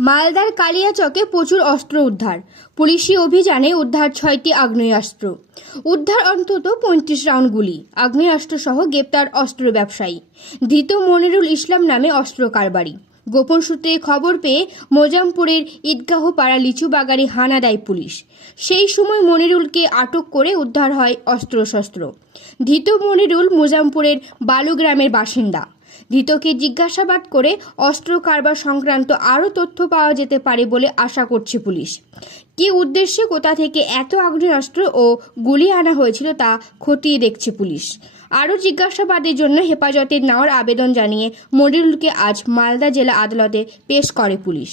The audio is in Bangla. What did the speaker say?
মালদার কালিয়াচকে প্রচুর অস্ত্র উদ্ধার। পুলিশি অভিযানে উদ্ধার ছয়টি আগ্নেয়াস্ত্র। উদ্ধার অন্তত পঁয়ত্রিশ রাউন্ড গুলি। আগ্নেয়াস্ত্র সহ গ্রেপ্তার অস্ত্র ব্যবসায়ী। ধৃত মনিরুল ইসলাম নামে অস্ত্র কারবারি। গোপন সূত্রে খবর পেয়ে মোজামপুরের ঈদগাহ পাড়া লিচু বাগানে হানা দেয় পুলিশ। সেই সময় মনিরুলকে আটক করে উদ্ধার হয় অস্ত্রশস্ত্র। ধৃত মনিরুল মোজামপুরের বালুগ্রামের বাসিন্দা। ধৃতকে জিজ্ঞাসাবাদ করে অস্ত্র কারবার সংক্রান্ত আরও তথ্য পাওয়া যেতে পারে বলে আশা করছে পুলিশ। কি উদ্দেশ্যে, কোথা থেকে এত আগ্নেয়াস্ত্র ও গুলি আনা হয়েছিল তা খতিয়ে দেখছে পুলিশ। আরও জিজ্ঞাসাবাদের জন্য হেফাজতে নেওয়ার আবেদন জানিয়ে মডিরুলকে আজ মালদা জেলা আদালতে পেশ করে পুলিশ।